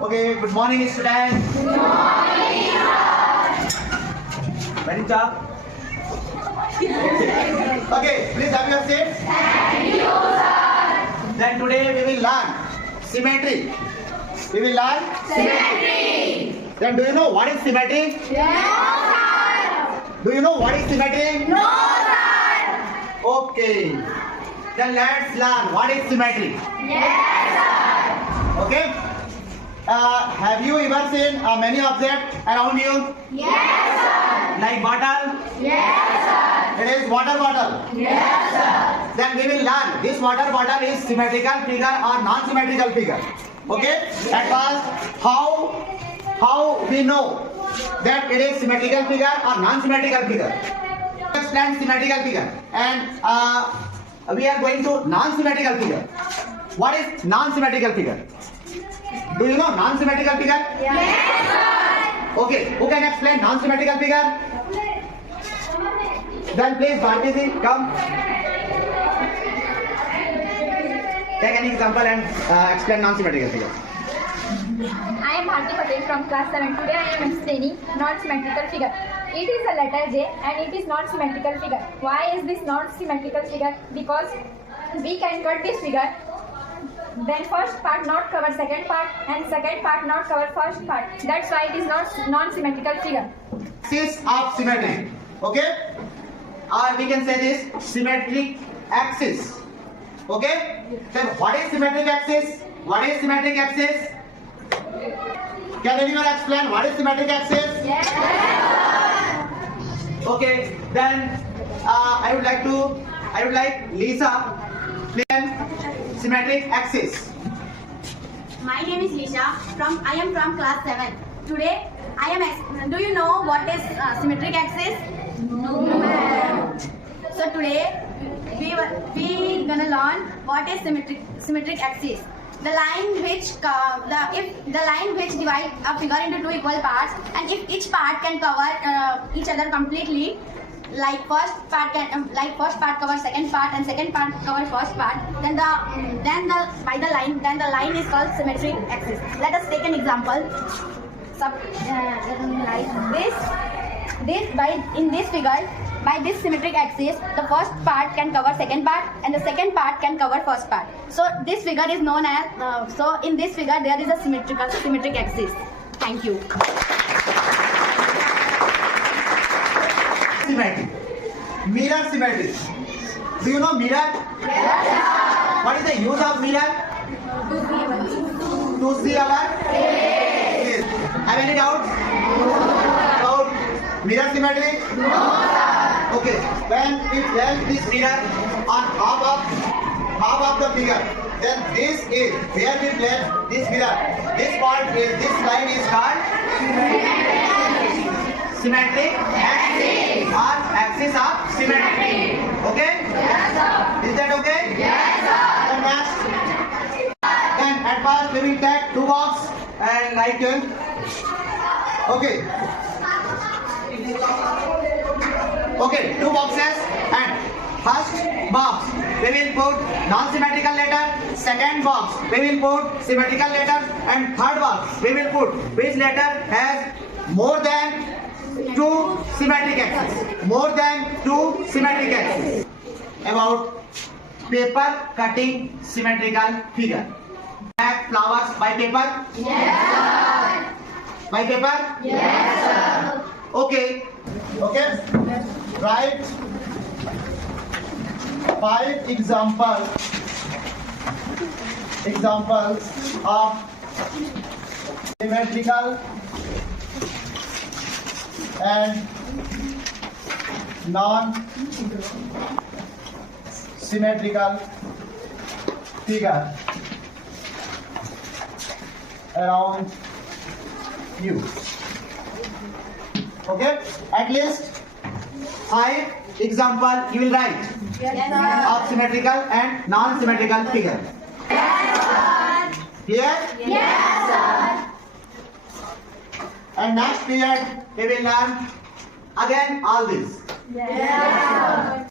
Okay, good morning, students. Good morning, sir. Very job. Okay, please have your seat. Thank you, sir. Then today we will learn symmetry. We will learn Symmetry. Then do you know what is symmetry? Yes, sir. Do you know what is symmetry? No, sir. Okay. Then let's learn what is symmetry. Yes, sir. Okay. Have you ever seen many objects around you? Yes, sir. Like bottle? Yes, sir. It is water bottle. Yes, sir. Then we will learn this water bottle is symmetrical figure or non-symmetrical figure. Okay. At first, how we know that it is symmetrical figure or non-symmetrical figure? Explain symmetrical figure, and we are going to non-symmetrical figure. What is non-symmetrical figure? Do you know non-symmetrical figure? Yes, sir. Okay. Who can explain non-symmetrical figure? Then please, Bharti ji, come. Take an example and explain non-symmetrical figure. I am Bharti Patel from class 7. Today I am explaining non-symmetrical figure. It is a letter J and it is non-symmetrical figure. Why is this non-symmetrical figure? Because we can cut this figure. Then first part not cover second part and second part not cover first part. That's why it is not non-symmetrical figure. Axis of symmetry. Okay? Or we can say this symmetric axis. Okay? Then what is symmetric axis? What is symmetric axis? Can anyone explain what is symmetric axis? Yes. Okay. Then I would like Lisa explain symmetric axis. My name is Lisha. I am from class 7. Today do you know what is symmetric axis? No. So today we gonna learn what is symmetric axis. The line which divide a figure into two equal parts, and if each part can cover each other completely, like first part cover second part and second part cover first part, then the line is called symmetric axis. Let us take an example. In this figure, by this symmetric axis, the first part can cover second part and the second part can cover first part. So this figure is known as in this figure there is a symmetric axis. Thank you. Symmetry. Mirror symmetry. Do you know mirror? Yes, What is the use of mirror? To see our face. Have any doubts? About mirror symmetry? Okay. When we place this mirror on half of the figure, then this is where we place this mirror. This line is called symmetric axis or axis of symmetry. Okay? Yes, sir. Is that okay? Yes, sir. Then next. Then at first we will take two boxes and write here. Okay. Okay, two boxes, and first box we will put non-symmetrical letter, second box we will put symmetrical letter, and third box we will put which letter has more than two symmetric axes. More than two symmetric axes. About paper cutting symmetrical figure. Make flowers by paper? Yes, By paper? yes, sir. Okay. Okay. Write 5 examples of symmetrical and non-symmetrical figure around you. Okay, at least 5 example you will write of symmetrical and non-symmetrical figure. Clear? Yes, sir. And next period we will learn again all this. Yes, sir.